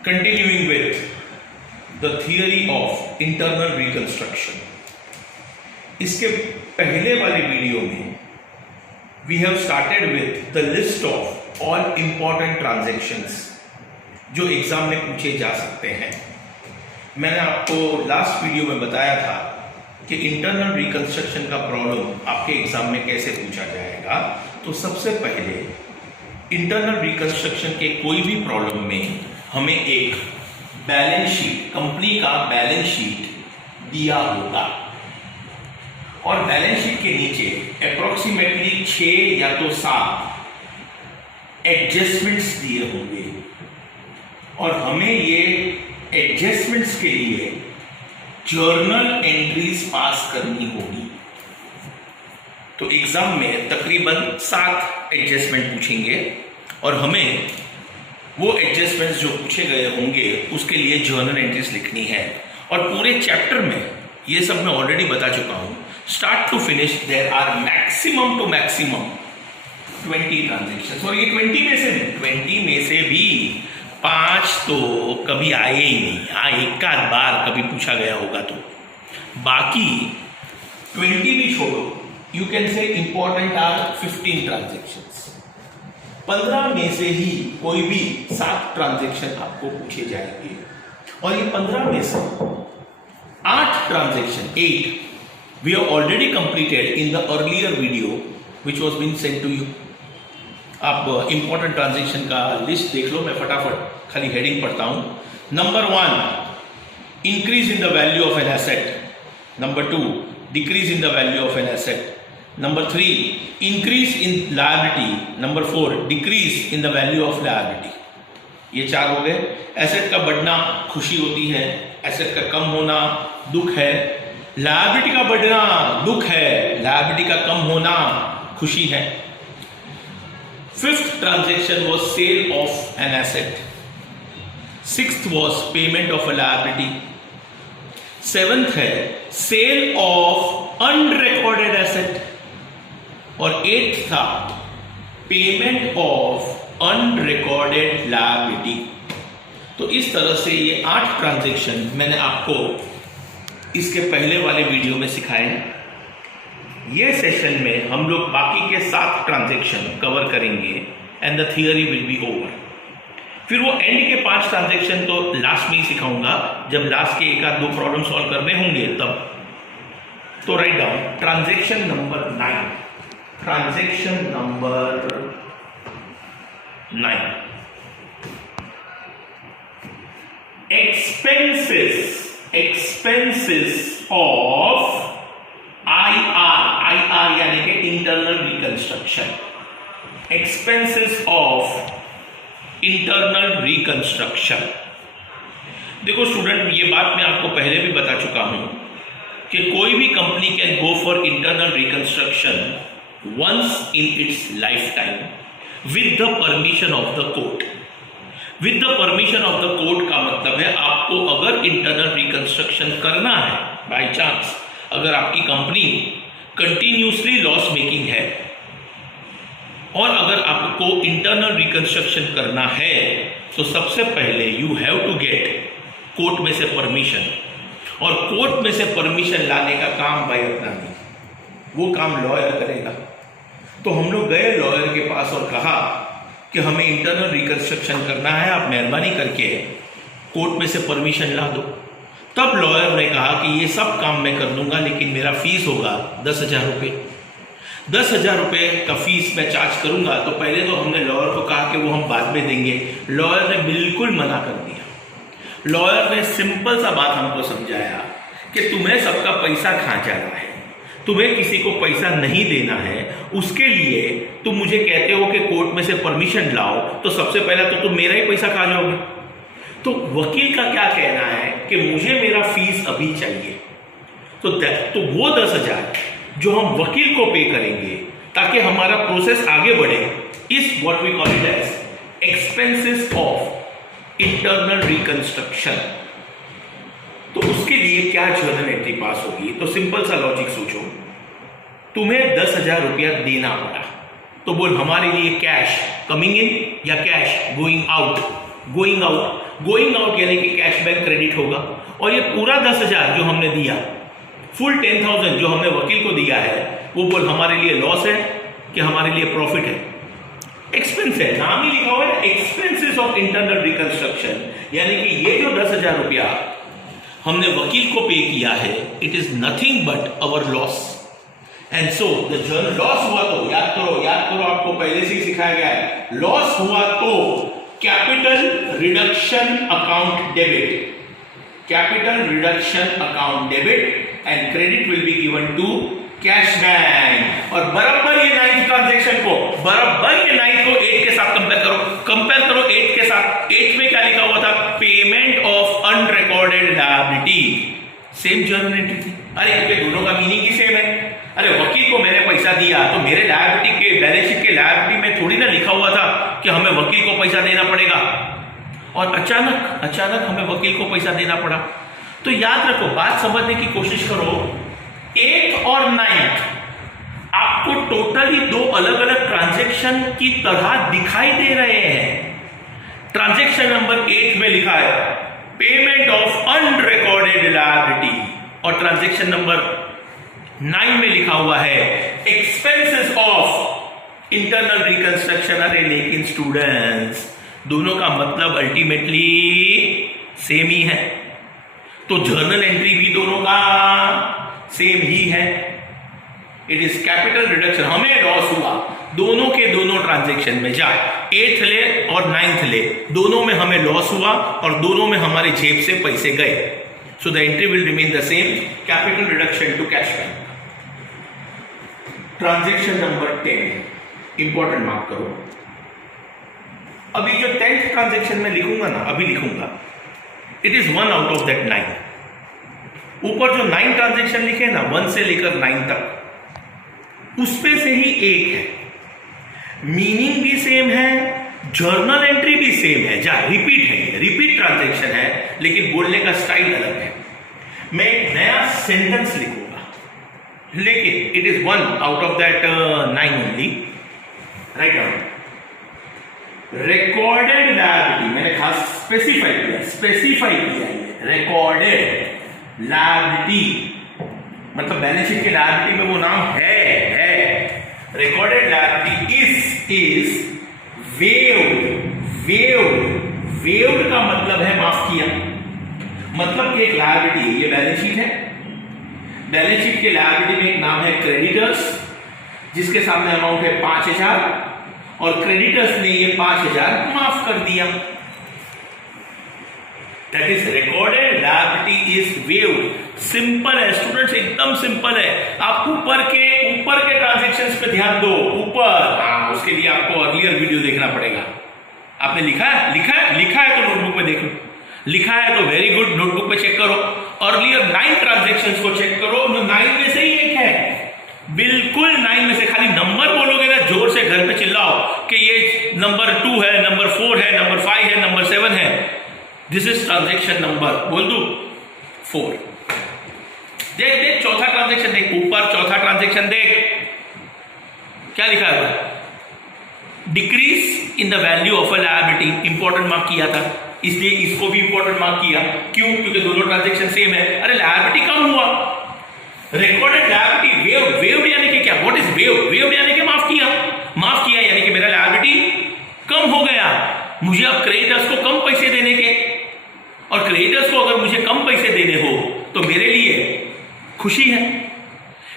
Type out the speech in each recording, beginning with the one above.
Continuing with the theory of internal reconstruction. इसके पहले वाले वीडियो में we have started with the list of all important transactions जो exam में पूछे जा सकते हैं। मैंने आपको लास्ट वीडियो में बताया था कि इंटरनल रिकंस्ट्रक्शन का प्रॉब्लम आपके एग्जाम में कैसे पूछा जाएगा। तो सबसे पहले इंटरनल रिकंस्ट्रक्शन के कोई भी प्रॉब्लम में हमें एक बैलेंस शीट, कंपनी का बैलेंस शीट दिया होगा और बैलेंस शीट के नीचे अप्रोक्सीमेटली 6 या तो 7 एडजस्टमेंट्स दिए होंगे और हमें ये एडजस्टमेंट्स के लिए जर्नल एंट्रीज पास करनी होगी। तो एग्जाम में तकरीबन 7 एडजस्टमेंट पूछेंगे और हमें वो एडजस्टमेंट्स जो पूछे गए होंगे उसके लिए जर्नल एंट्रीज लिखनी है। और पूरे चैप्टर में ये सब मैं ऑलरेडी बता चुका हूं। Start to finish there are maximum two maximum 20 transactions और ये 20 में से भी 5 तो कभी आए ही नहीं। हाँ, एक आध बार कभी पूछा गया होगा तो बाकी 20 भी छोड़ो। You can say important are 15 transactions. 15 में से ही कोई भी 7 ट्रांजेक्शन आपको पूछे जाएंगे और ये 15 में से 8 transaction 8 we have already completed in the earlier video which was been send to you. आप इंपॉर्टेंट ट्रांजेक्शन का लिस्ट देख लो, मैं फटाफट खाली हेडिंग पढ़ता हूं। Number 1, increase in the value of an asset. Number 2, decrease in the value of an asset. Number 3, increase in liability. Number 4, decrease in the value of liability. ये 4 हो गए। एसेट का बढ़ना खुशी होती है, एसेट का कम होना दुख है। लायबिलिटी का बढ़ना दुख है, लायबिलिटी का कम होना खुशी है। 5th transaction was sale of an asset. 6th was payment of a liability. 7th है सेल ऑफ अनरिकॉर्डेड एसेट और 8th था पेमेंट ऑफ अनरिकॉर्डेड लायबिलिटी। तो इस तरह से ये 8 ट्रांजेक्शन मैंने आपको इसके पहले वाले वीडियो में सिखाए। ये सेशन में हम लोग बाकी के 7 ट्रांजेक्शन कवर करेंगे and the theory will be over. फिर वो एंड के 5 ट्रांजेक्शन तो लास्ट में ही सिखाऊंगा, जब लास्ट के 1-2 प्रॉब्लम सॉल्व करने होंगे तब। तो write down transaction number 9। Transaction number 9, expenses of IR यानी कि internal reconstruction. Expenses of internal reconstruction. देखो स्टूडेंट, ये बात मैं आपको पहले भी बता चुका हूं कि कोई भी company can go for internal reconstruction once in its lifetime with the permission of the court। with the permission of the court का मतलब है आपको अगर इंटरनल रिकंस्ट्रक्शन करना है, बाय चांस अगर आपकी कंपनी कंटिन्यूसली लॉस मेकिंग है और अगर आपको इंटरनल रिकंस्ट्रक्शन करना है तो सबसे पहले you have to get court में से परमिशन। और कोर्ट में से परमिशन लाने का काम भाई अपना नहीं, वो काम लॉयर करेगा। तो हम लोग गए लॉयर के पास और कहा कि हमें इंटरनल रिकंस्ट्रक्शन करना है, आप मेहरबानी करके कोर्ट में से परमिशन ला दो। तब लॉयर ने कहा कि ये सब काम मैं कर दूंगा लेकिन मेरा फीस होगा 10,000 रुपये। 10,000 रुपये का फीस मैं चार्ज करूंगा। तो पहले तो हमने लॉयर को कहा कि वो हम बाद में देंगे। लॉयर ने बिल्कुल मना कर दिया। लॉयर ने सिंपल सा बात हमको समझाया कि तुम्हें सबका पैसा कहाँ जाना है, तुम्हें किसी को पैसा नहीं देना है, उसके लिए तुम मुझे कहते हो कि कोर्ट में से परमिशन लाओ, तो सबसे पहला तो तुम मेरा ही पैसा खा जाओगे। तो वकील का क्या कहना है कि मुझे मेरा फीस अभी चाहिए। तो वो 10,000 जो हम वकील को पे करेंगे ताकि हमारा प्रोसेस आगे बढ़े, इस what we call it as expenses of internal reconstruction. तो उसके लिए क्या जर्नल एंट्री पास होगी? तो सिंपल सा लॉजिक सोचो, तुम्हें 10,000 रुपया देना पड़ा, तो बोल हमारे लिए कैश कमिंग इन या cash going out? Going out यानी कि कैशबैक क्रेडिट होगा। और ये पूरा 10,000 जो हमने दिया, फुल 10,000 जो हमने वकील को दिया है, वो बोल हमारे लिए लॉस है कि हमारे लिए प्रॉफिट है? एक्सपेंस है, नाम ही लिखा हुआ है एक्सपेंसेस ऑफ इंटरनल रिकंस्ट्रक्शन, यानी कि ये जो 10,000 रुपया हमने वकील को पे किया है, it is nothing but our loss. And so the journal loss हुआ तो याद करो आपको पहले से ही सिखाया गया है, लॉस हुआ तो capital reduction account debit, capital reduction account debit and credit will be given to cash bank. और बराबर ये 9th ट्रांजैक्शन को, बराबर ये 9th को 8 के साथ कंपेयर करो 8 के साथ। 8 में क्या लिखा हुआ था? Payment of unrecorded liability, same journal entry थी। अरे क्योंकि दोनों का मीनिंग ही सेम है। अरे वकील को मैंने पैसा दिया तो मेरे लायबिलिटी के बैलेंस शीट के लायबिलिटी में थोड़ी ना लिखा हुआ था कि हमें वकील को पैसा देना पड़ेगा, और अचानक हमें वकील को पैसा देना पड़ा। तो याद रखो, बात समझने की कोशिश करो, 8th और 9th आपको टोटली दो अलग अलग ट्रांजैक्शन की तरह दिखाई दे रहे हैं। ट्रांजैक्शन नंबर 8 में लिखा है पेमेंट ऑफ अनरिकॉर्डेड लायबिलिटी, और ट्रांजैक्शन नंबर 9 में लिखा हुआ है एक्सपेंसेस ऑफ इंटरनल रिकंस्ट्रक्शन। अरे लेकिन स्टूडेंट्स, दोनों का मतलब अल्टीमेटली सेम ही है, तो जर्नल एंट्री भी दोनों का सेम ही है। It is capital reduction. हमें लॉस हुआ दोनों के दोनों ट्रांजैक्शन में, जा 8th ले और 9th ले, दोनों में हमें लॉस हुआ और दोनों में हमारे जेब से पैसे गए। So the entry will remain the same, capital reduction to cash bank. Transaction number 10 important mark करो। अभी जो 10th ट्रांजैक्शन में लिखूंगा ना, अभी लिखूंगा, it is 1 out of that 9। ऊपर जो 9 ट्रांजैक्शन लिखे ना, 1 से लेकर 9 तक, उसपे से ही एक है, मीनिंग भी सेम है, जर्नल एंट्री भी सेम है, जा रिपीट है, रिपीट ट्रांजैक्शन है, लेकिन बोलने का स्टाइल अलग है। मैं एक नया सेंटेंस लिखूंगा, लेकिन it is 1 out of that 9 only. Write down recorded liability, मैंने खास स्पेसिफाई किया है रिकॉर्डेड लायबिलिटी, मतलब बैलेंस शीट के लायबिलिटी में वो नाम है। रिकॉर्डेड लायबिलिटी इज वेव्ड का मतलब है माफ किया, मतलब कि एक लायबिलिटी है, ये बैलेंस शीट है, बैलेंस शीट के लायबिलिटी में एक नाम है क्रेडिटर्स, जिसके सामने अमाउंट है 5,000, और क्रेडिटर्स ने ये 5,000 माफ कर दिया। That is recorded liability is waived. Simple है स्टूडेंट्स, एकदम सिंपल है। आप ऊपर के ट्रांजैक्शंस पे ध्यान दो, ऊपर। हाँ, उसके लिए आपको अर्लियर वीडियो देखना पड़ेगा। आपने लिखा है तो नोटबुक में देखो, लिखा है तो वेरी गुड, नोटबुक में चेक करो। अर्लियर 9 ट्रांजैक्शंस को चेक करो, 9 में से ही एक है, बिल्कुल 9 में से। खाली नंबर बोलोगे ना, जोर से घर पे चिल्लाओ कि ये नंबर 2 है, नंबर 4 है, नंबर 5 है, नंबर 7 है। दिस इज ट्रांजैक्शन नंबर, बोल दू 4। देख चौथा ट्रांजैक्शन देख, ऊपर चौथा ट्रांजैक्शन देख, क्या लिखा है? Decrease in the value of a liability, important mark किया था, इसलिए इसको भी इंपॉर्टेंट मार्क किया। क्यों? क्योंकि दोनों ट्रांजैक्शन सेम है। अरे लायबिलिटी कम हुआ, रिकॉर्डेड लायबिलिटी वेव्ड यानी कि क्या? व्हाट इज वेव्ड यानी कि माफ किया यानी कि मेरा लायबिलिटी कम हो गया। मुझे अब क्रेडिटर्स को कम पैसे देने के, और क्रेडिटर्स को अगर मुझे कम पैसे देने हो तो मेरे लिए खुशी है।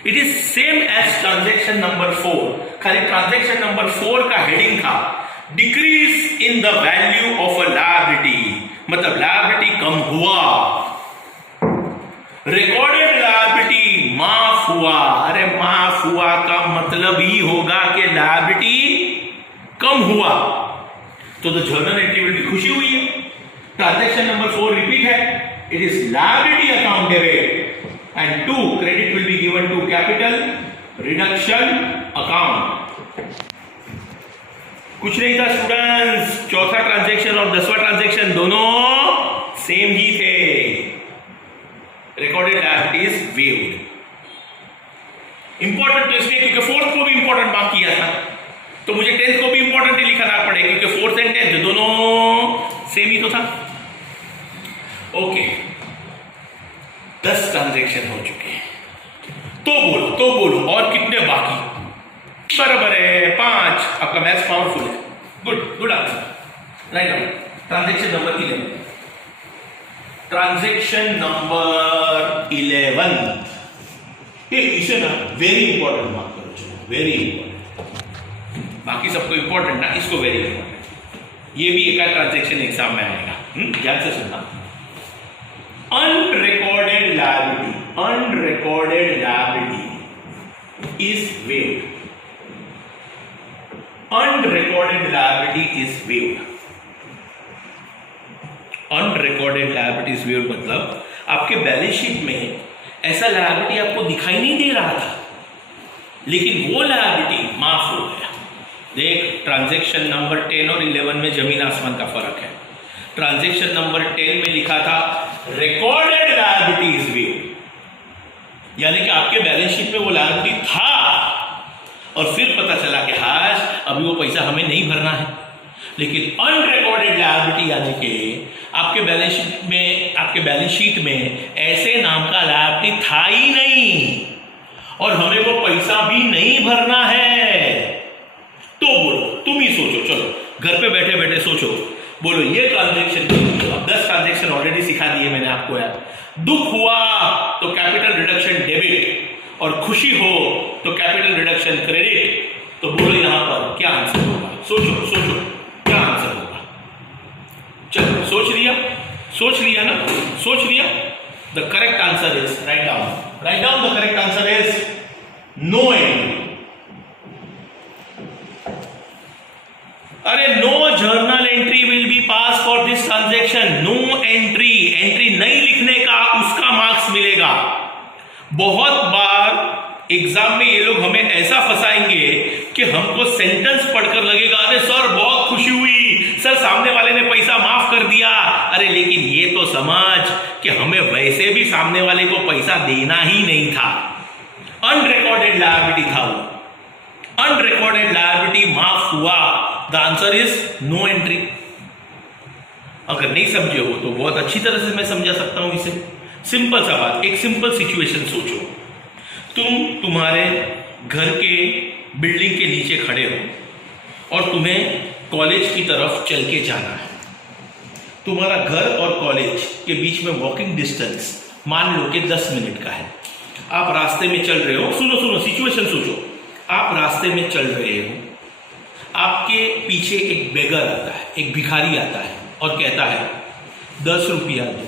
It is same as transaction number 4, खाली ट्रांजैक्शन नंबर 4 का हेडिंग था decrease in the value of a liability, मतलब लायबिलिटी कम हुआ। रिकॉर्डेड लायबिलिटी माफ हुआ। अरे माफ हुआ का मतलब ही होगा कि लायबिलिटी कम हुआ, तो the journal entry will B खुशी हुई है। ट्रांजैक्शन नंबर 4 रिपीट है, it is liability account debit and 2 credit will be given to capital reduction account। कुछ नहीं था स्टूडेंट्स, चौथा ट्रांजैक्शन और 10वां ट्रांजैक्शन दोनों सेम ही थे। Recorded liability is waived. Important तो इसलिए क्योंकि 4th को भी इंपॉर्टेंट मार्क किया था, तो मुझे 10th को भी इंपॉर्टेंट ही लिखना पड़ेगा, क्योंकि 4th एंड 10th दोनों सेम ही तो था। ओके, 10 ट्रांजैक्शन हो चुके हैं, तो बोलो और कितने बाकी? बराबर है 5। आपका मैथ्स पावरफुल है। Good answer. Write down transaction number 11। Transaction number 11 इसे ना वेरी इंपॉर्टेंट मार्क करो, चलो वेरी इंपॉर्टेंट। बाकी सबको इंपॉर्टेंट ना, इसको वेरी इंपॉर्टेंट। ये भी एक ट्रांजैक्शन एग्जाम में आएगा, ध्यान से सुनना। Unrecorded liability is waived. Unrecorded liability is waived. Unrecorded liability is waived मतलब आपके बैलेंस शीट में ऐसा लायबिलिटी आपको दिखाई नहीं दे रहा था, लेकिन वो लायबिलिटी माफ हो गया। देख, ट्रांजैक्शन नंबर 10 और 11 में जमीन आसमान का फर्क है। ट्रांजैक्शन नंबर 10 में लिखा था रिकॉर्डेड लायबिलिटी इज वेव्ड, यानी कि आपके बैलेंस शीट में वो लायबिलिटी था और फिर पता चला कि हाश अभी वो पैसा हमें नहीं भरना है। लेकिन अनरिकॉर्डेड लायबिलिटी यानी कि आपके बैलेंस शीट में ऐसे नाम का लायबिलिटी था ही नहीं और हमें वो पैसा भी नहीं भरना है। तो बोलो, तुम ही सोचो, चलो घर पे बैठे बैठे सोचो, बोलो ये ट्रांजैक्शन। 10 ट्रांजैक्शन ऑलरेडी सिखा दिए मैंने आपको यार। दुख हुआ तो कैपिटल रिडक्शन डेबिट और खुशी हो तो कैपिटल रिडक्शन क्रेडिट। तो बोलो यहां पर क्या आंसर होगा? सोचो क्या आंसर होगा? चलो सोच लिया ना? सोच लिया। The correct answer is write down the correct answer is no entry. अरे no journal entry will be pass for this transaction. No entry नहीं लिखने का उसका मार्क्स मिलेगा। बहुत बार एग्जाम में ये लोग हमें ऐसा फंसाएंगे कि हमको सेंटेंस पढ़कर लगेगा अरे सर बहुत खुशी हुई, सर सामने वाले ने पैसा माफ कर दिया। अरे लेकिन ये तो समझ कि हमें वैसे भी सामने वाले को पैसा देना ही नहीं था। अनरिकॉर्डेड लायबिलिटी था वो, अनरिकॉर्डेड लायबिलिटी माफ हुआ। The answer is no entry. अगर नहीं समझे हो तो बहुत अच्छी तरह से मैं समझा सकता हूं इसे। सिंपल सा बात, एक सिंपल सिचुएशन सोचो। तुम्हारे घर के बिल्डिंग के नीचे खड़े हो और तुम्हें कॉलेज की तरफ चल के जाना है। तुम्हारा घर और कॉलेज के बीच में वॉकिंग डिस्टेंस मान लो कि 10 मिनट का है। आप रास्ते में चल रहे हो, सुनो सिचुएशन सोचो। आप रास्ते में चल रहे हो, आपके पीछे एक बेगर आता है, एक भिखारी आता है और कहता है 10 रुपया दो,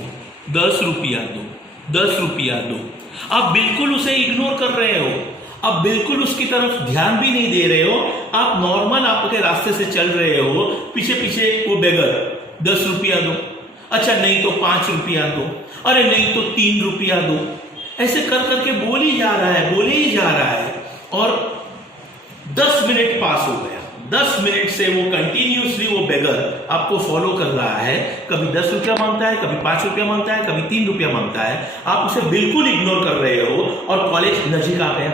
10 रुपया दो, 10 रुपया दो। आप बिल्कुल उसे इग्नोर कर रहे हो, आप बिल्कुल उसकी तरफ ध्यान भी नहीं दे रहे हो। आप नॉर्मल आपके रास्ते से चल रहे हो, पीछे वो बेगर 10 रुपया दो, अच्छा नहीं तो 5 रुपया दो, अरे नहीं तो 3 रुपया दो। ऐसे कर करके बोले ही जा रहा है और 10 मिनट पास हो गया। 10 मिनट से वो कंटिन्यूसली वो बेगर आपको फॉलो कर रहा है। कभी 10 रुपया मांगता है, कभी 5 रुपया मांगता है, कभी 3 रुपया मांगता है। आप उसे बिल्कुल इग्नोर कर रहे हो और कॉलेज नजीक आ गया।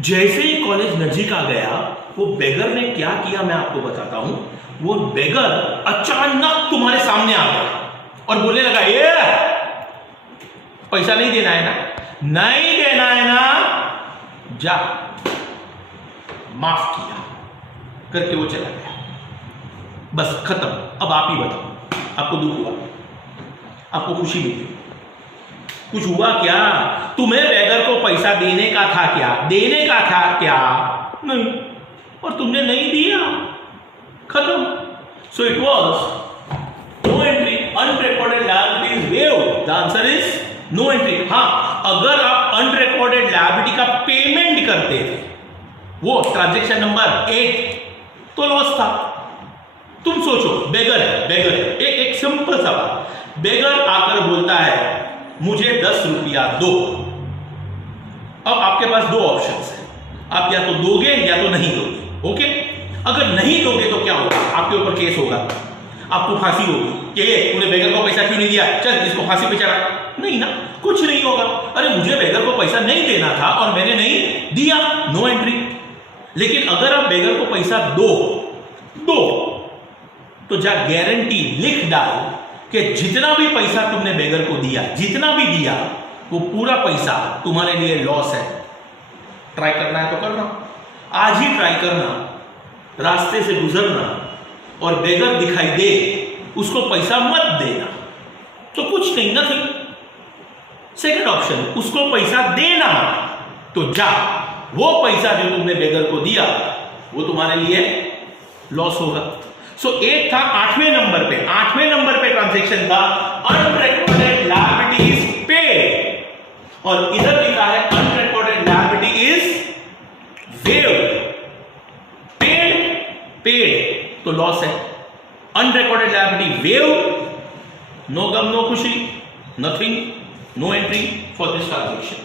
जैसे ही कॉलेज नजीक आ गया, वो बेगर ने क्या किया मैं आपको बताता हूं। वो बेगर अचानक तुम्हारे सामने आ गया और बोलने लगा ये पैसा नहीं देना है ना, नहीं देना है ना, जा। माफ किया करके वो चला गया, बस खत्म। अब आप ही बताओ, आपको दुख हुआ, आपको खुशी मिली, कुछ हुआ क्या? तुम्हें बेगर को पैसा देने का था क्या? नहीं, और तुमने नहीं दिया, खत्म। So it was no entry. Unrecorded liability is waived. The answer is no entry. हाँ, अगर आप अनरिकॉर्डेड लायबिलिटी का पेमेंट करते थे, वो ट्रांजैक्शन नंबर 8, तो लॉस था। तुम सोचो, बेगर है, एक सिंपल सा बात। बेगर आकर बोलता है मुझे 10 रुपया दो। अब आपके पास 2 ऑप्शंस हैं, आप या तो दोगे या तो नहीं दोगे। ओके, अगर नहीं दोगे तो क्या होगा? आपके ऊपर केस होगा, आपको फांसी होगी कि तूने बेगर को पैसा क्यों नहीं दिया, चल इसको फांसी पे चढ़ा। नहीं ना, कुछ नहीं होगा। अरे मुझे बेगर को पैसा नहीं देना था और मैंने नहीं दिया, नो एंट्री। लेकिन अगर आप बेगर को पैसा दो तो जा गारंटी लिख डाल कि जितना भी पैसा तुमने बेगर को दिया, जितना भी दिया, वो पूरा पैसा तुम्हारे लिए लॉस है। ट्राई करना है तो करना, आज ही ट्राई करना, रास्ते से गुजरना और बेगर दिखाई दे उसको पैसा मत देना, तो कुछ नहीं, नथिंग। सेकंड ऑप्शन, उसको पैसा देना, तो जा, वो पैसा जो तुमने बेगर को दिया वो तुम्हारे लिए लॉस होगा। सो एक था 8वें नंबर पे, 8वें नंबर पे ट्रांजैक्शन था अनरिकॉर्डेड लायबिलिटीज पेड, और इधर लिखा है unrecorded liability is waived. Paid तो लॉस है, अनरिकॉर्डेड लायबिलिटी वेव्ड, नो गम नो खुशी, nothing, no entry for this transaction.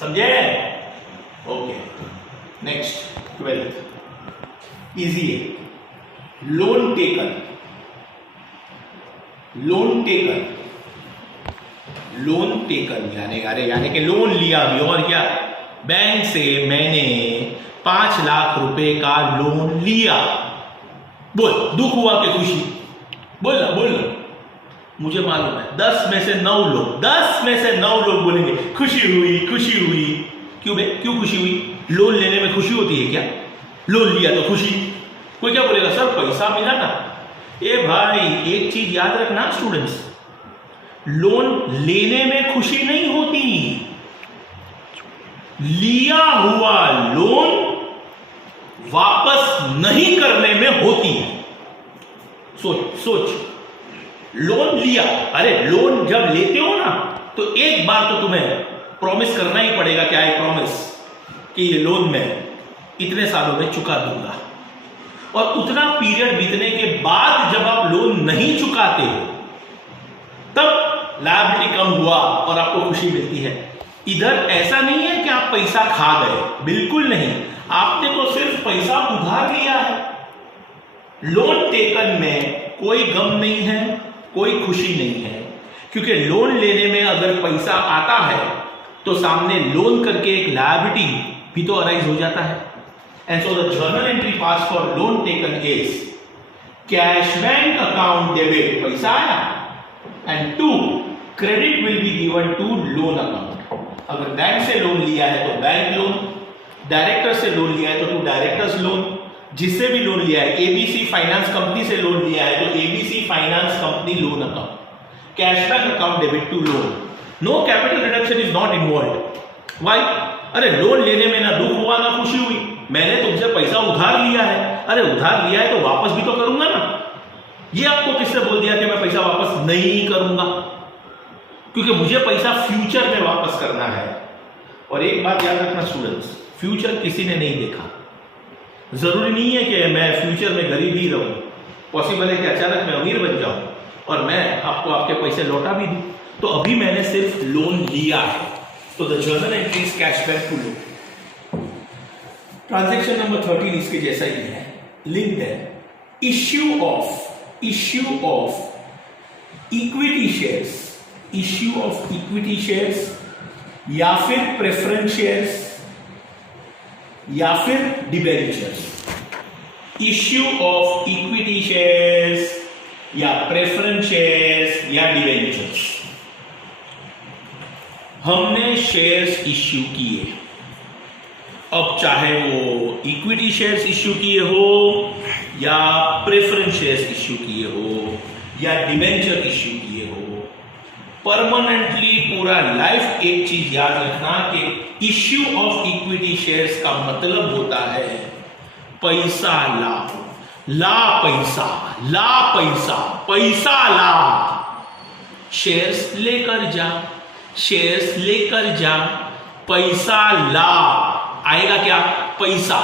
समझे? ओके, नेक्स्ट 12th इजी है। Loan taken, loan taken, loan taken यानी कि लोन लिया भी, और क्या, बैंक से मैंने 5 लाख रुपए का लोन लिया। बोल, दुख हुआ कि खुशी? बोलना बोलना, मुझे मालूम है 10 में से 9 लोग बोलेंगे खुशी हुई, खुशी हुई। क्यों बे, क्यों खुशी हुई? लोन लेने में खुशी होती है क्या? लोन लिया तो खुशी? कोई क्या बोलेगा, सर पैसा मिला ना। ए भाई, एक चीज याद रखना स्टूडेंट्स, लोन लेने में खुशी नहीं होती, लिया हुआ लोन वापस नहीं करने में होती है। सोच, लोन लिया, अरे लोन जब लेते हो ना तो एक बार तो तुम्हें प्रॉमिस करना ही पड़ेगा, क्या है प्रॉमिस, कि ये लोन मैं इतने सालों में चुका दूंगा। और उतना पीरियड बीतने के बाद जब आप लोन नहीं चुकाते हो तब लायबिलिटी कम हुआ और आपको खुशी मिलती है। इधर ऐसा नहीं है कि आप पैसा खा गए, बिल्कुल नहीं, आपने तो सिर्फ पैसा उधार लिया है। लोन टेकन में कोई गम नहीं है, कोई खुशी नहीं है, क्योंकि लोन लेने में अगर पैसा आता है तो सामने लोन करके एक लायबिलिटी भी तो अराइज हो जाता है। And so the journal entry pass for loan taken is cash bank account debit, पैसा आया, and 2 credit will be given to loan account. अगर बैंक से लोन लिया है तो बैंक लोन, डायरेक्टर से लोन लिया है तो टू डायरेक्टर्स लोन, जिससे भी लोन लिया है, एबीसी फाइनेंस कंपनी से लोन लिया है तो ABC finance company loan account, cashback account debit to loan. No capital reduction is not involve. Why? अरे लोन लेने में ना दुख हुआ ना खुशी हुई, मैंने तुमसे पैसा उधार लिया है, अरे उधार लिया है तो वापस भी तो करूंगा ना। ये आपको किसने बोल दिया कि मैं पैसा वापस नहीं करूंगा? क्योंकि मुझे पैसा फ्यूचर में वापस करना है। और एक बात याद रखना स्टूडेंट्स, फ्यूचर किसी ने नहीं देखा। जरूरी नहीं है कि मैं फ्यूचर में गरीब ही रहूं, पॉसिबल है कि अचानक मैं अमीर बन जाऊं और मैं आपको आपके पैसे लौटा भी दूं। तो अभी मैंने सिर्फ लोन लिया है, तो the journal entry is cashback to loan. Transaction number 13 इसके जैसा ही है, लिंक है। Issue of equity shares, issue of equity shares या फिर प्रेफरेंस शेयर्स या फिर debentures. Issue of equity shares या प्रेफरेंस शेयर्स या डिबेंचर्स। हमने शेयर्स इश्यू किए, अब चाहे वो इक्विटी शेयर्स इश्यू किए हो या प्रेफरेंस शेयर्स इश्यू किए हो या डिबेंचर इश्यू किए हो, परमानेंटली पूरा लाइफ एक चीज याद रखना कि इश्यू ऑफ इक्विटी शेयर्स का मतलब होता है पैसा ला पैसा, पैसा ला। शेयर्स लेकर जा, शेयर्स लेकर जा, पैसा ला। आएगा क्या? पैसा।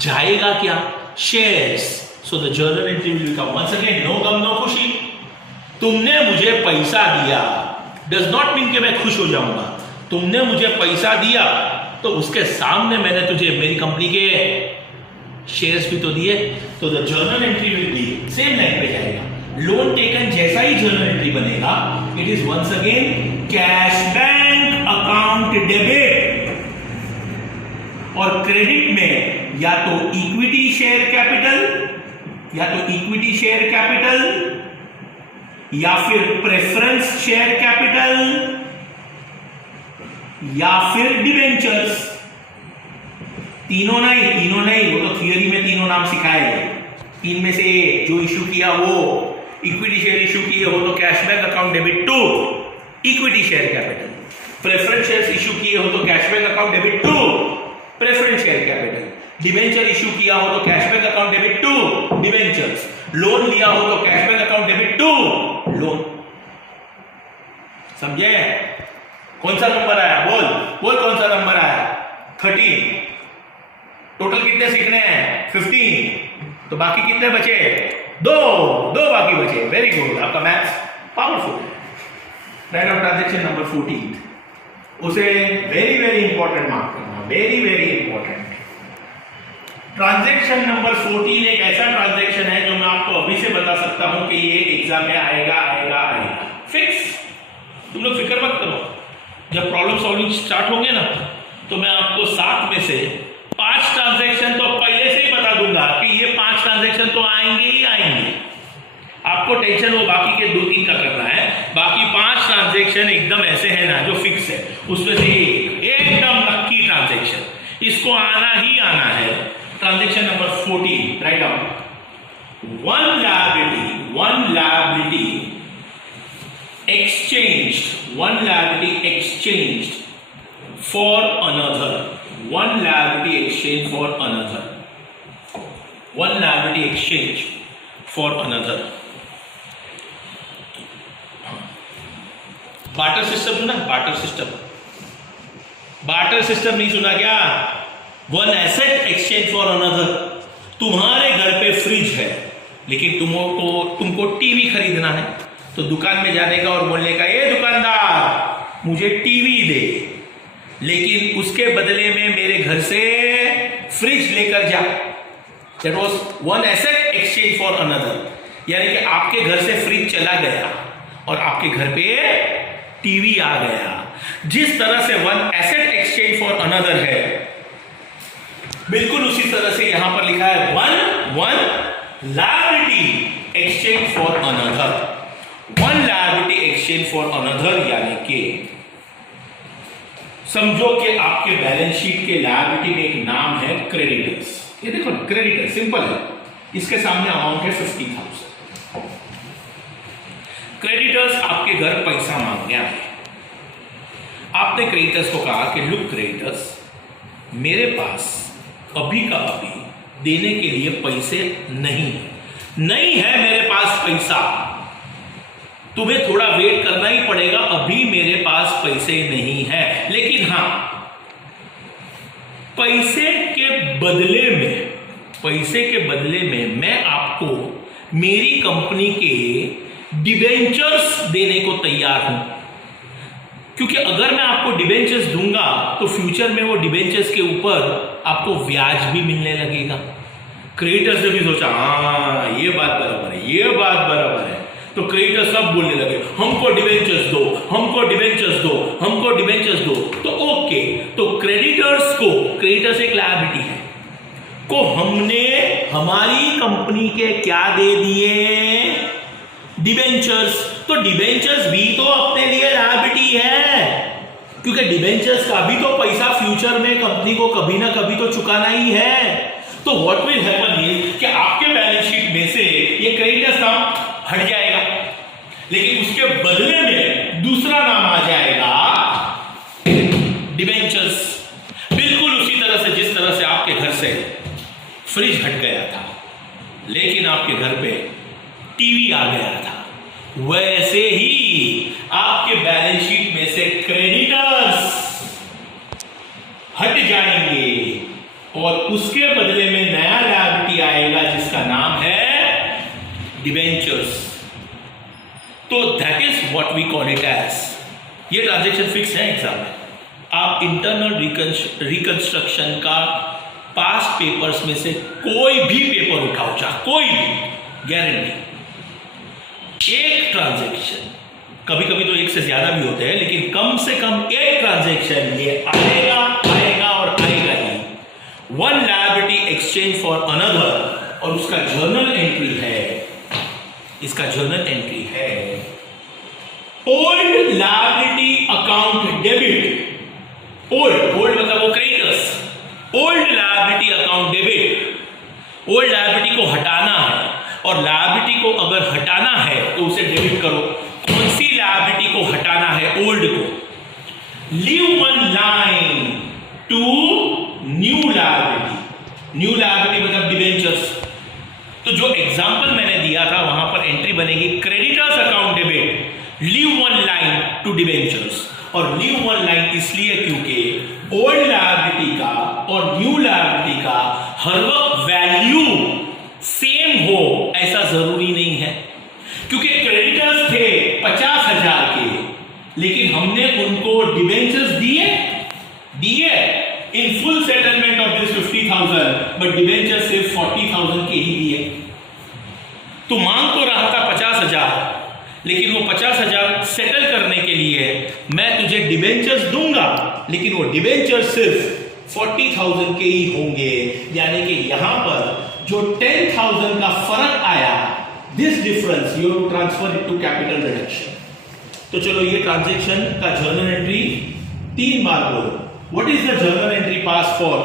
जाएगा क्या? Shares. So the journal entry will become once again no गम नो खुशी। तुमने मुझे पैसा दिया डज नॉट मीन कि मैं खुश हो जाऊंगा। तुमने मुझे पैसा दिया तो उसके सामने मैंने तुझे मेरी कंपनी के शेयर्स भी तो दिए। तो the journal entry will be same line पे जाएगा। लोन टेकन जैसा ही जर्नल एंट्री बनेगा, it is once again cash bank account debit. और क्रेडिट में या तो इक्विटी शेयर कैपिटल या तो इक्विटी शेयर कैपिटल, या फिर प्रेफरेंस शेयर कैपिटल, या फिर डिबेंचर्स। तीनों नहीं, वो तो थियरी में तीनों नाम सिखाए गए। तीन में से जो इश्यू किया वो इक्विटी शेयर इश्यू किए हो तो cashback account debit to equity share capital, preference share issue किए हो तो cashback account debit to preference share capital, debenture issue किया हो तो cashback account debit to debentures, loan लिया हो तो cashback account debit to loan. समझे? कौन सा नंबर आया? बोल कौन सा नंबर आया? 13। टोटल कितने सीखने हैं? 15। तो बाकी कितने बचे? दो बाकी बचे। वेरी गुड, आपका मैथ्स पावरफुल है। लाइन ऑफ ट्रांजैक्शन नंबर 14, उसे वेरी इंपॉर्टेंट मार्क करना, वेरी इंपॉर्टेंट। ट्रांजैक्शन नंबर 14 एक ऐसा ट्रांजैक्शन है जो मैं आपको अभी से बता सकता हूं कि ये एग्जाम में आएगा फिक्स। तुम लोग फिक्र मत करो, जब प्रॉब्लम सॉल्विंग स्टार्ट होंगे ना तो मैं आपको 7 में से 5 ट्रांजैक्शन तो पहले से ही बता दूंगा कि ये 5 ट्रांजैक्शन तो आएंगे ही आएंगे। आपको टेंशन वो बाकी के 2-3 का करना है। बाकी 5 ट्रांजैक्शन एकदम ऐसे है ना जो फिक्स है, उसमें से एकदम लक्की ट्रांजैक्शन, इसको आना ही आना है। Transaction number 14, write down. one liability exchanged for another, one liability exchange for another। Barter system सुना? बार्टर सिस्टम नहीं सुना क्या? One asset exchange for another. तुम्हारे घर पे फ्रिज है लेकिन तुमको टीवी खरीदना है, तो दुकान में जाने का और बोलने का, ये दुकानदार मुझे टीवी दे, लेकिन उसके बदले में मेरे घर से फ्रिज लेकर जा। That was one asset exchange for another. यानी कि आपके घर से फ्रिज चला गया और आपके घर पे टीवी आ गया। जिस तरह से one asset exchange for another है, बिल्कुल उसी तरह से यहां पर लिखा है one liability exchange for another. One liability exchange for another यानी कि समझो कि आपके बैलेंस शीट के लायबिलिटी में एक नाम है क्रेडिटर्स। ये देखो क्रेडिटर सिंपल है, इसके सामने अमाउंट है 50,000। क्रेडिटर्स आपके घर पैसा मांग गया है। आपने क्रेडिटर्स को कहा कि लुक क्रेडिटर्स, मेरे पास अभी का अभी देने के लिए पैसे नहीं है मेरे पास पैसा, तुम्हें थोड़ा वेट करना ही पड़ेगा, अभी मेरे पास पैसे नहीं है। लेकिन हां, पैसे के बदले में मैं आपको मेरी कंपनी के डिबेंचर्स देने को तैयार हूं, क्योंकि अगर मैं आपको डिबेंचर्स दूंगा तो फ्यूचर में वो डिबेंचर्स के ऊपर आपको ब्याज भी मिलने लगेगा। क्रेडिटर्स ने भी सोचा, हाँ ये बात बराबर है, तो क्रेडिटर्स सब बोलने लगे, हमको डिबेंचर्स दो। तो ओके, तो क्रेडिटर्स एक लायबिलिटी है को हमने हमारी कंपनी के क्या दे दिए? डिबेंचर्स। तो डिबेंचर्स भी तो अपने लिए लायबिलिटी है, क्योंकि डिबेंचर्स का भी तो पैसा फ्यूचर में कंपनी को कभी ना कभी तो चुकाना ही है। तो व्हाट विल हैपन इज कि आपके बैलेंस शीट में से ये क्रेडिटर्स नाम हट जाएगा, लेकिन उसके बदले में दूसरा नाम आ जाएगा डिबेंचर्स। बिल्कुल उसी तरह से जिस तरह से आपके घर से फ्रिज हट गया था लेकिन आपके घर पे टीवी आ गया था, वैसे ही आपके बैलेंस शीट में से क्रेडिटर्स हट जाएंगे और उसके बदले में नया लायबिलिटी आएगा जिसका नाम है डिबेंचर्स। तो that is what we call it as. ये ट्रांजैक्शन फिक्स है एग्जाम में। आप इंटरनल रिकंस्ट्रक्शन का पास्ट पेपर्स में से कोई भी पेपर उठाओ, चाहे कोई भी, गारंटी एक ट्रांजैक्शन, कभी कभी तो एक से ज्यादा भी होते हैं, लेकिन कम से कम एक ट्रांजैक्शन ये आएगा और आएगा ही। One liability exchange for another और उसका जर्नल एंट्री है, इसका जर्नल एंट्री है old liability account debit. Old मतलब वो creditors, old liability account debit. Old liability को हटाना है, और लायबिलिटी को अगर हटाना है तो उसे डेबिट करो। कौन सी लायबिलिटी को हटाना है? ओल्ड को। Leave one line to new liability. New liability मतलब डिबेंचर्स। तो जो एग्जांपल मैंने दिया था वहां पर एंट्री बनेगी creditors account debit, leave one line to debentures. और लीव वन लाइन इसलिए क्योंकि ओल्ड लायबिलिटी का और न्यू लायबिलिटी का हर वक्त वैल्यू सेम हो ऐसा जरूरी नहीं है, क्योंकि क्रेडिटर्स थे 50,000 के, लेकिन हमने उनको डिबेंचर्स दिए in full settlement of this 50,000, but debentures सिर्फ 40,000 के ही दिए। तो मांग तो रहा था 50,000, लेकिन वो 50,000 सेटल करने के लिए मैं तुझे डिबेंचर्स दूंगा, लेकिन वो डिबेंचर्स सिर्फ 40,000 के ही होंगे। यानी कि यहां पर जो 10,000 का फर्क आया, this difference you have to transfer it to capital reduction. तो चलो ये ट्रांजैक्शन का जर्नल एंट्री 3 बार बोलो। What is the journal entry pass for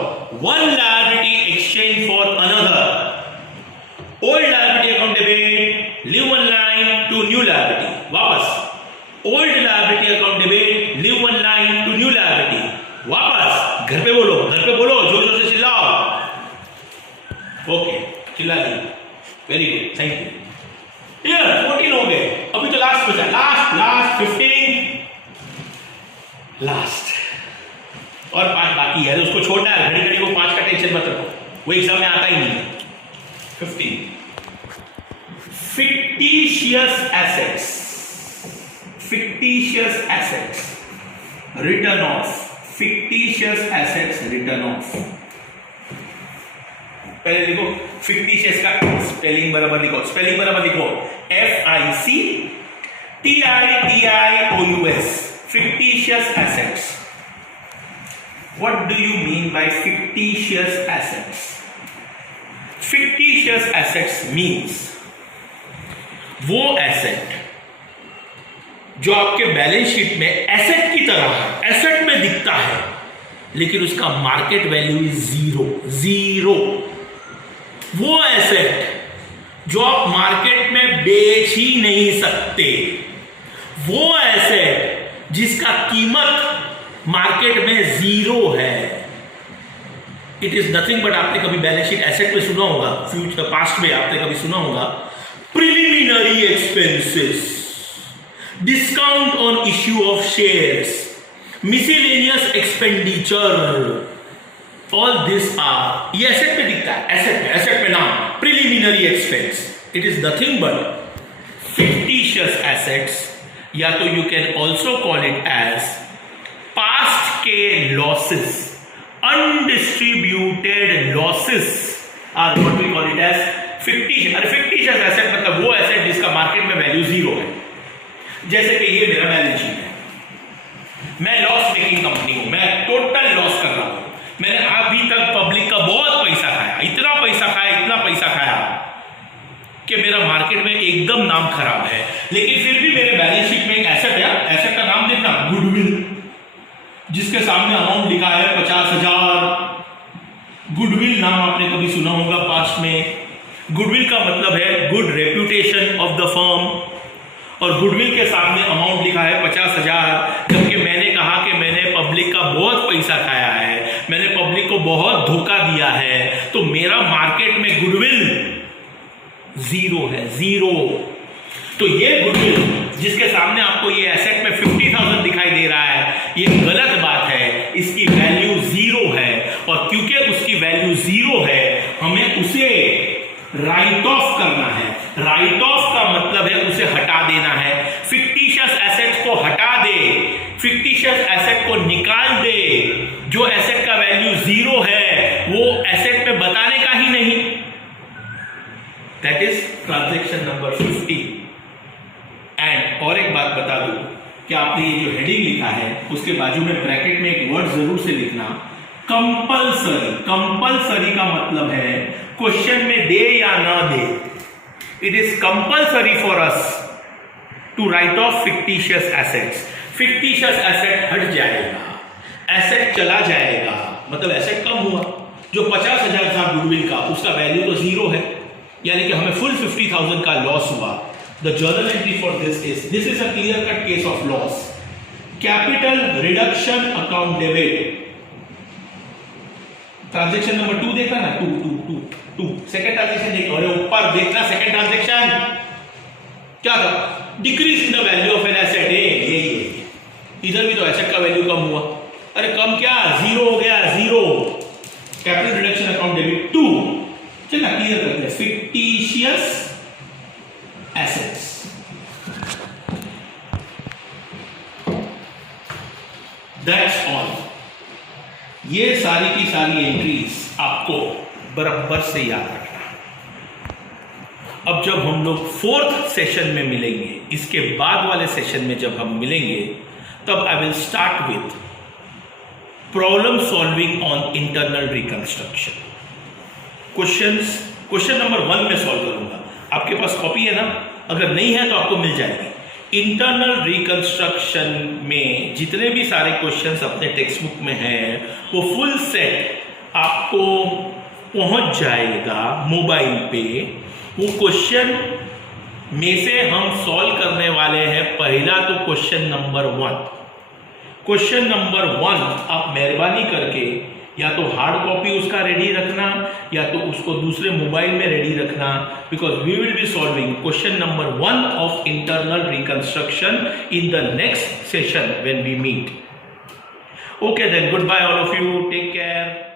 one liability exchange for another? Old liability account debit, leave one line to new liability. वापस old liability account debit, leave one line to new liability. वापस घर पे बोलो, जोर जोर से चिल्लाओ। Okay, चिल्ला दी, very good, thank you. Clear? 14 हो गए, अभी तो लास्ट बचा, लास्ट 15 लास्ट, और 5 बाकी है, तो उसको छोड़ना है। घड़ी घड़ी को 5 का टेंशन मत रखो, वो एग्जाम में आता ही नहीं है। 15 fictitious assets written off। fictitious assets written off। पहले देखो fictitious का स्पेलिंग बराबर लिखो, FICTITIOUS, fictitious assets। What do you mean by fictitious assets? Fictitious assets means वो एसेट जो आपके बैलेंस शीट में एसेट की तरह है, एसेट में दिखता है, लेकिन उसका मार्केट वैल्यू इज जीरो। वो एसेट जो आप मार्केट में बेच ही नहीं सकते, वो एसेट जिसका कीमत मार्केट में जीरो है, इट इज नथिंग बट, आपने कभी बैलेंस शीट एसेट में सुना होगा, फ्यूचर पास्ट में आपने कभी सुना होगा, preliminary expenses, discount on issue of shares, miscellaneous expenditure, all this are, ये एसेट में दिखता है, एसेट में नाम preliminary expense. It is nothing but fictitious assets, या तो you can also call it as past के losses, undistributed losses are what we call it as fictitious. अरे फिक्टिशियस एसेट मतलब वो एसेट जिसका मार्केट में वैल्यू जीरो है। जैसे कि ये मेरा बैलेंस शीट है, मैं लॉस मेकिंग कंपनी हूं, मैं टोटल लॉस कर रहा हूं, मैंने अभी तक पब्लिक का बहुत पैसा खाया, इतना पैसा खाया कि मेरा मार्केट में एकदम नाम खराब है। लेकिन फिर भी मेरे बैलेंस शीट में एक एसेट है, एसेट का नाम देखना, गुडविल, जिसके सामने अमाउंट लिखा है 50,000। गुडविल नाम आपने कभी सुना होगा पास्ट में। गुडविल का मतलब है good reputation of the firm, और गुडविल के सामने अमाउंट लिखा है 50,000। जबकि मैंने कहा कि मैंने पब्लिक का बहुत पैसा खाया है, मैंने पब्लिक को बहुत धोखा दिया है, तो मेरा मार्केट में गुडविल जीरो है, जीरो। तो ये गुडविल जिसके सामने आपको ये एसेट में 50,000 दिखाई दे रहा है, ये गलत बात है, इसकी वैल्यू जीरो है, और क्योंकि उसकी वैल्यू जीरो है, हमें उसे राइट ऑफ करना है। राइट ऑफ का मतलब है उसे हटा देना है। फिक्टिशियस एसेट को हटा दे, फिक्टिशियस एसेट को निकाल दे। जो एसेट का वैल्यू जीरो है वो एसेट में बताने का ही नहीं। That is transaction number 50। And और एक बात बता दूं कि आपने ये जो हेडिंग लिखा है उसके बाजू में ब्रैकेट में एक वर्ड जरूर से लिखना, कंपल्सरी। कंपल्सरी का मतलब है क्वेश्चन में दे या ना दे, it is compulsory for us to write off fictitious assets. Fictitious asset हट जाएगा, एसेट चला जाएगा, मतलब एसेट कम हुआ। जो 50,000 था गुडविल का, उसका वैल्यू तो जीरो है, यानी कि हमें फुल 50,000 का लॉस हुआ। The journal entry for this is a clear cut case of loss. Capital reduction account debit, transaction number 2 देखा ना, 2 सेकेंड ट्रांजेक्शन देखो, अरे ऊपर देखना, सेकेंड ट्रांजेक्शन क्या था, decrease in the value of an asset. ये इधर भी तो एसेट का वैल्यू कम हुआ, अरे कम क्या, जीरो हो गया, zero. Capital reduction account debit 2, चलिए क्लियर करते हैं। Fictitious assets, that's all. ये सारी की सारी एंट्रीज आपको बराबर से याद रखना। अब जब हम लोग 4th सेशन में मिलेंगे, इसके बाद वाले सेशन में जब हम मिलेंगे, तब I will start with problem solving on internal reconstruction. Question number 1 में सॉल्व करूंगा। आपके पास कॉपी है ना? अगर नहीं है तो आपको मिल जाएगी। इंटरनल रिकंस्ट्रक्शन में जितने भी सारे क्वेश्चंस अपने टेक्स्ट बुक में हैं, वो फुल सेट आपको पहुंच जाएगा मोबाइल पे। वो क्वेश्चन में से हम सॉल्व करने वाले हैं। पहला तो क्वेश्चन नंबर 1। क्वेश्चन नंबर 1 आप मेहरबानी करके या तो हार्ड कॉपी उसका रेडी रखना, या तो उसको दूसरे मोबाइल में रेडी रखना, because we will be solving question number 1 of internal reconstruction in the next session when we meet. Okay then, good bye all of you, take care.